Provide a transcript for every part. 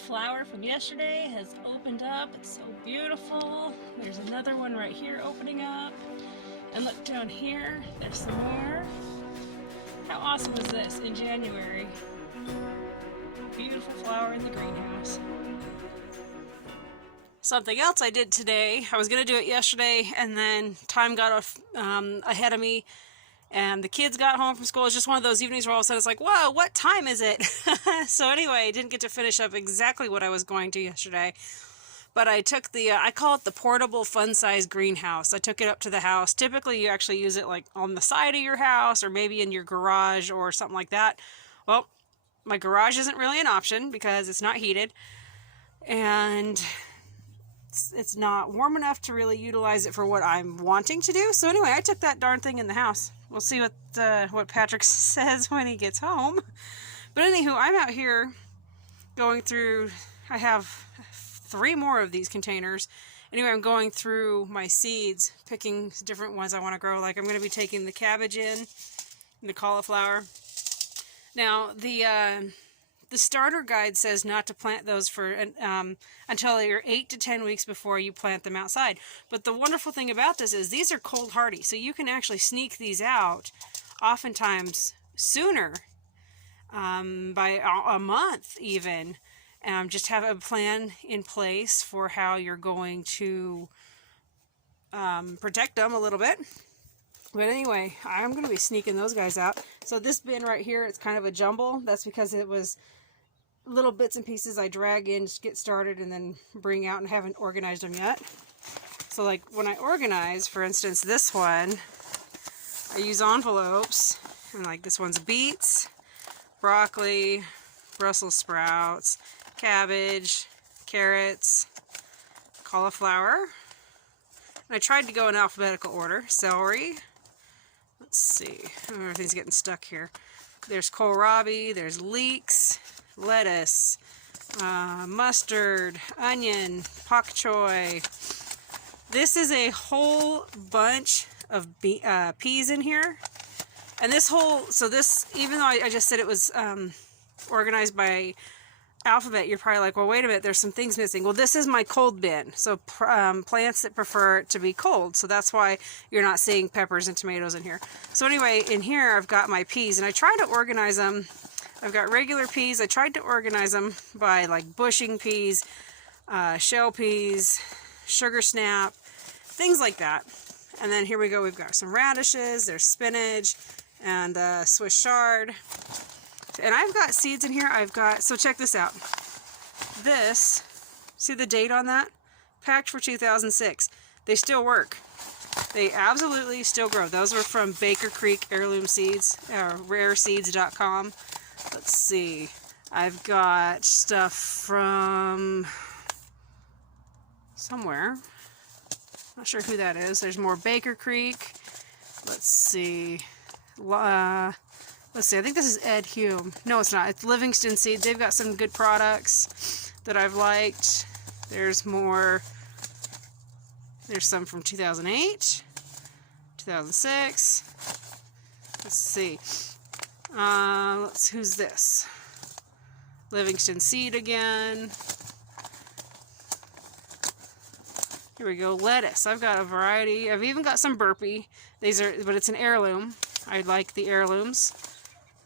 flower from yesterday has opened up. It's so beautiful. There's another one right here opening up. And look down here, there's some more. How awesome is this in January? Beautiful flower in the greenhouse. Something else I did today, I was going to do it yesterday and then time got ahead of me and the kids got home from school. It's just one of those evenings where all of a sudden it's like, whoa, what time is it? So anyway, I didn't get to finish up exactly what I was going to yesterday. But I took the, I call it the portable fun-size greenhouse. I took it up to the house. Typically you actually use it like on the side of your house or maybe in your garage or something like that. Well, my garage isn't really an option because it's not heated. And it's not warm enough to really utilize it for what I'm wanting to do. So anyway, I took that darn thing in the house. We'll see what Patrick says when he gets home. But anywho, I'm out here going through, I have 3 more of these containers. Anyway, I'm going through my seeds, picking different ones I want to grow. Like I'm going to be taking the cabbage in, the cauliflower. Now, the starter guide says not to plant those for until you're 8 to 10 weeks before you plant them outside. But the wonderful thing about this is these are cold hardy, so you can actually sneak these out oftentimes sooner, by a month even. Just have a plan in place for how you're going to protect them a little bit. But anyway, I'm going to be sneaking those guys out. So this bin right here, it's kind of a jumble. That's because it was little bits and pieces I drag in to get started and then bring out, and haven't organized them yet. So like when I organize, for instance, this one, I use envelopes, and like this one's beets, broccoli, Brussels sprouts, cabbage, carrots, cauliflower. And I tried to go in alphabetical order. Celery. Let's see. Everything's getting stuck here. There's kohlrabi, there's leeks, lettuce, mustard, onion, pak choy. This is a whole bunch of peas in here. And this whole, so this, even though I just said it was organized by alphabet, you're probably like, well, wait a minute, there's some things missing. Well, this is my cold bin. So plants that prefer it to be cold. So that's why you're not seeing peppers and tomatoes in here. So anyway, in here I've got my peas, and I try to organize them. I've got regular peas. I tried to organize them by like bushing peas, shell peas, sugar snap, things like that. And then here we go. We've got some radishes, there's spinach, and Swiss chard. And I've got seeds in here. I've got, so check this out. This, see the date on that? Packed for 2006. They still work. They absolutely still grow. Those were from Baker Creek Heirloom Seeds, rareseeds.com. Let's see. I've got stuff from somewhere. Not sure who that is. There's more Baker Creek. Let's see. Let's see, I think this is Ed Hume. No, it's not. It's Livingston Seeds. They've got some good products that I've liked. There's more. There's some from 2008, 2006. Let's see. Who's this? Livingston Seed again. Here we go. Lettuce. I've got a variety. I've even got some burpee. These are, but it's an heirloom. I like the heirlooms.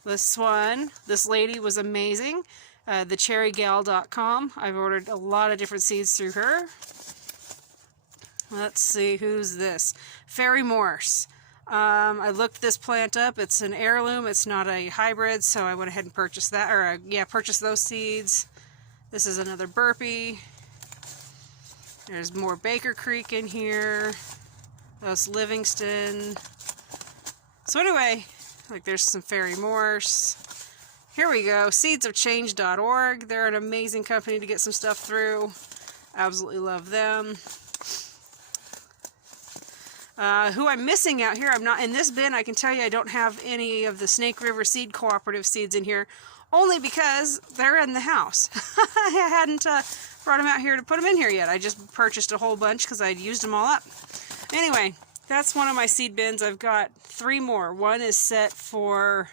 This one, this lady was amazing. thecherrygal.com. I've ordered a lot of different seeds through her. Let's see, who's this? Fairy Morse. I looked this plant up. It's an heirloom. It's not a hybrid, so I went ahead and purchased that. Or purchased those seeds. This is another burpee. There's more Baker Creek in here. That's Livingston. So anyway, like there's some Fairy Morse. Here we go, seedsofchange.org. They're an amazing company to get some stuff through. Absolutely love them. Who I'm missing out here, I'm not in this bin. I can tell you I don't have any of the Snake River Seed Cooperative seeds in here, only because they're in the house. I hadn't brought them out here to put them in here yet. I just purchased a whole bunch because I'd used them all up. Anyway, that's one of my seed bins. I've got 3 more. One is set for,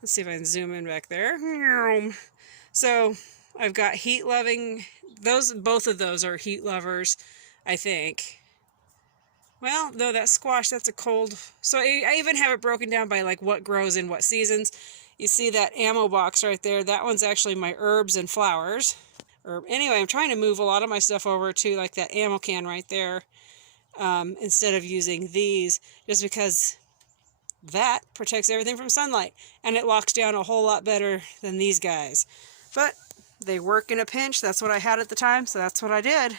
let's see if I can zoom in back there. So I've got heat loving, both of those are heat lovers, I think. Well, no, that squash, that's a cold. So I even have it broken down by like what grows in what seasons. You see that ammo box right there? That one's actually my herbs and flowers. Anyway, I'm trying to move a lot of my stuff over to like that ammo can right there, instead of using these, just because that protects everything from sunlight and it locks down a whole lot better than these guys. But they work in a pinch. That's what I had at the time, so that's what I did.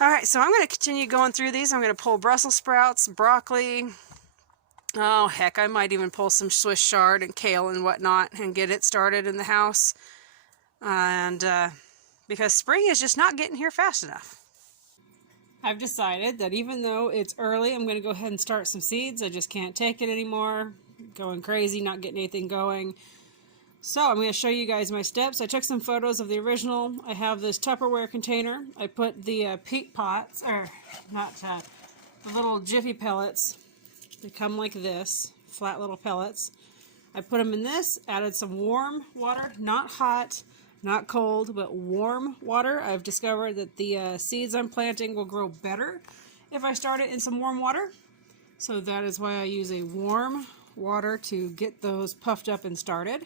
Alright, so I'm going to continue going through these. I'm going to pull Brussels sprouts, broccoli. Oh heck, I might even pull some Swiss chard and kale and whatnot and get it started in the house. And because spring is just not getting here fast enough. I've decided that even though it's early, I'm going to go ahead and start some seeds. I just can't take it anymore. Going crazy, not getting anything going. So I'm going to show you guys my steps. I took some photos of the original. I have this Tupperware container. I put the peat pots, or not, the little Jiffy pellets. They come like this, flat little pellets. I put them in this, added some warm water, not hot, not cold, but warm water. I've discovered that the seeds I'm planting will grow better if I start it in some warm water. So that is why I use a warm water to get those puffed up and started.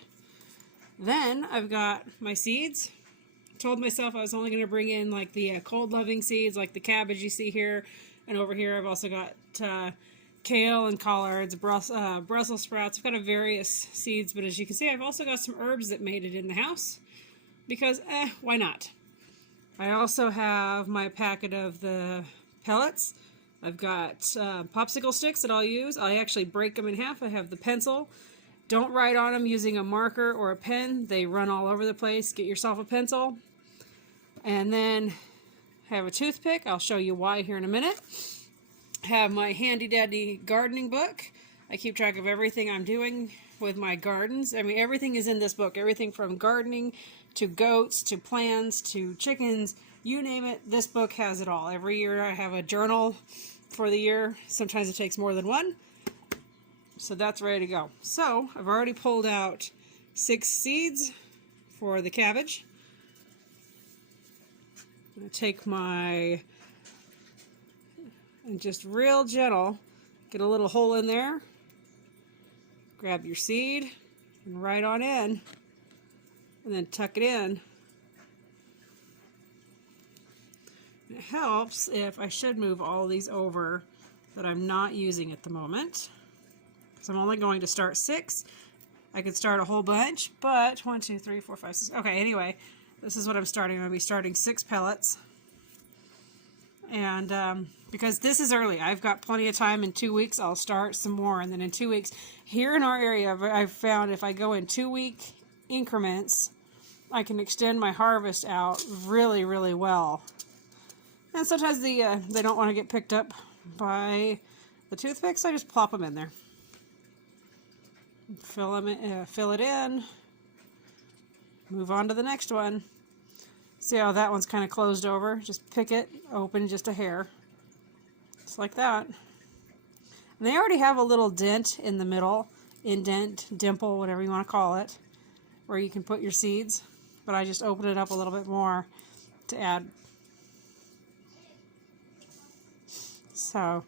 Then I've got my seeds. Told myself I was only going to bring in like the cold loving seeds, like the cabbage you see here. And over here I've also got kale and collards, Brussels sprouts. I've got various seeds, but as you can see, I've also got some herbs that made it in the house. Because, why not? I also have my packet of the pellets. I've got popsicle sticks that I'll use. I actually break them in half. I have the pencil. Don't write on them using a marker or a pen. They run all over the place. Get yourself a pencil. And then I have a toothpick. I'll show you why here in a minute. I have my handy dandy gardening book. I keep track of everything I'm doing with my gardens. I mean, everything is in this book. Everything from gardening to goats to plants to chickens. You name it, this book has it all. Every year I have a journal for the year. Sometimes it takes more than one. So that's ready to go. So I've already pulled out 6 seeds for the cabbage. I'm going to take my, and just real gentle, get a little hole in there. Grab your seed and right on in. And then tuck it in. It helps if I should move all these over that I'm not using at the moment. So I'm only going to start 6. I could start a whole bunch, but 1, 2, 3, 4, 5, 6. Okay, anyway, this is what I'm starting. I'm going to be starting 6 pellets. And because this is early, I've got plenty of time. In 2 weeks, I'll start some more. And then in 2 weeks, here in our area, I've found if I go in 2-week increments, I can extend my harvest out really, really well. And sometimes they don't want to get picked up by the toothpicks. I just plop them in there. Fill it in. Move on to the next one. See how that one's kind of closed over? Just pick it open just a hair. Just like that. And they already have a little dent in the middle. Indent, dimple, whatever you want to call it. Where you can put your seeds. But I just open it up a little bit more to add. So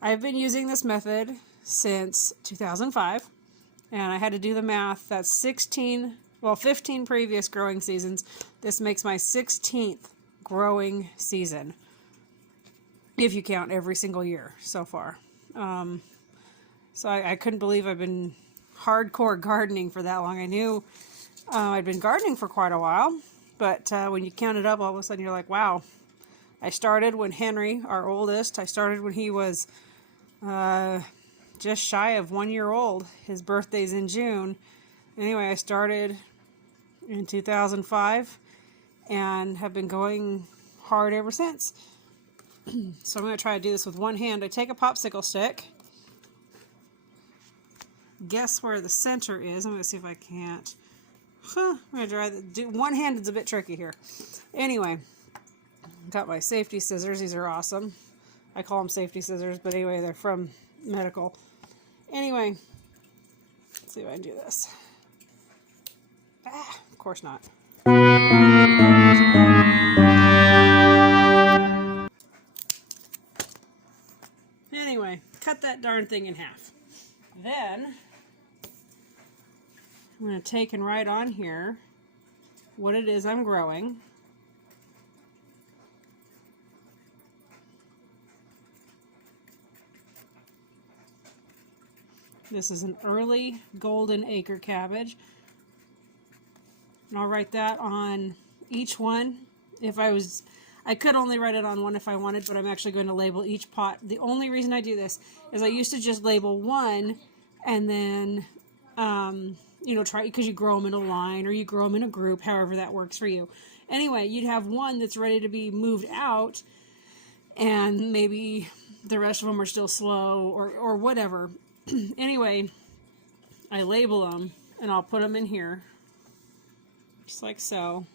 I've been using this method since 2005. And I had to do the math. That's 15 previous growing seasons. This makes my 16th growing season, if you count every single year so far. So I couldn't believe I've been hardcore gardening for that long. I knew I'd been gardening for quite a while, but when you count it up, all of a sudden you're like, wow. I started when Henry, our oldest, I started when he was just shy of 1 year old. His birthday's in June. Anyway, I started in 2005 and have been going hard ever since. So I'm going to try to do this with one hand. I take a popsicle stick. Guess where the center is. I'm going to see if I can't. I'm going to try to do one hand. It's a bit tricky here. Anyway, got my safety scissors. These are awesome. I call them safety scissors, but anyway, they're from medical. Anyway, let's see if I can do this. Of course not. Anyway, cut that darn thing in half. Then I'm going to take and write on here what it is I'm growing. This is an early golden acre cabbage. And I'll write that on each one. I could only write it on one if I wanted, but I'm actually going to label each pot. The only reason I do this is I used to just label one and then, try, because you grow them in a line or you grow them in a group, however that works for you. Anyway, you'd have one that's ready to be moved out and maybe the rest of them are still slow or whatever. Anyway, I label them and I'll put them in here just like so.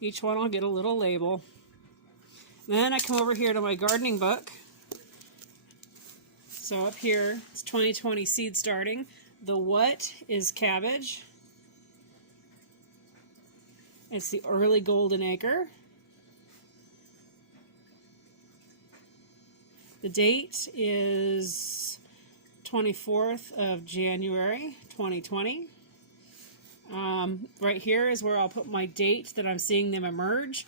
Each one I'll get a little label. Then I come over here to my gardening book. So up here, it's 2020 seed starting. The what is cabbage. It's the early golden acre. The date is 24th of January 2020. Right here is where I'll put my date that I'm seeing them emerge.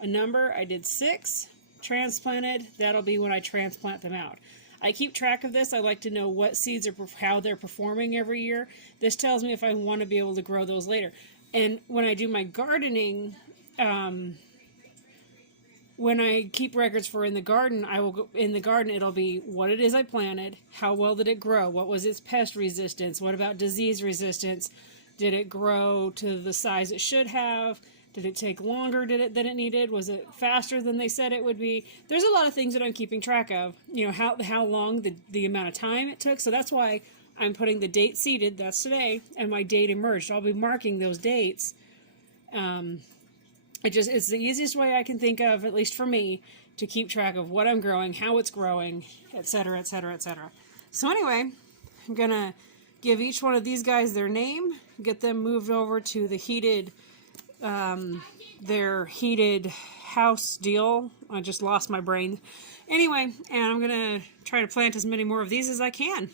A number, I did 6. Transplanted, that'll be when I transplant them out. I keep track of this. I like to know what seeds are, how they're performing every year. This tells me if I want to be able to grow those later. And when I do my gardening, when I keep records for in the garden, I will go in the garden. It'll be what it is I planted, how well did it grow, what was its pest resistance, what about disease resistance, did it grow to the size it should have, did it take longer than it needed, was it faster than they said it would be. There's a lot of things that I'm keeping track of. How long, the amount of time it took. So that's why I'm putting the date seeded, that's today, and my date emerged. I'll be marking those dates. It's the easiest way I can think of, at least for me, to keep track of what I'm growing, how it's growing, etc., etc., etc. So anyway, I'm going to give each one of these guys their name, get them moved over to the heated, their heated house deal. I just lost my brain. Anyway, and I'm going to try to plant as many more of these as I can.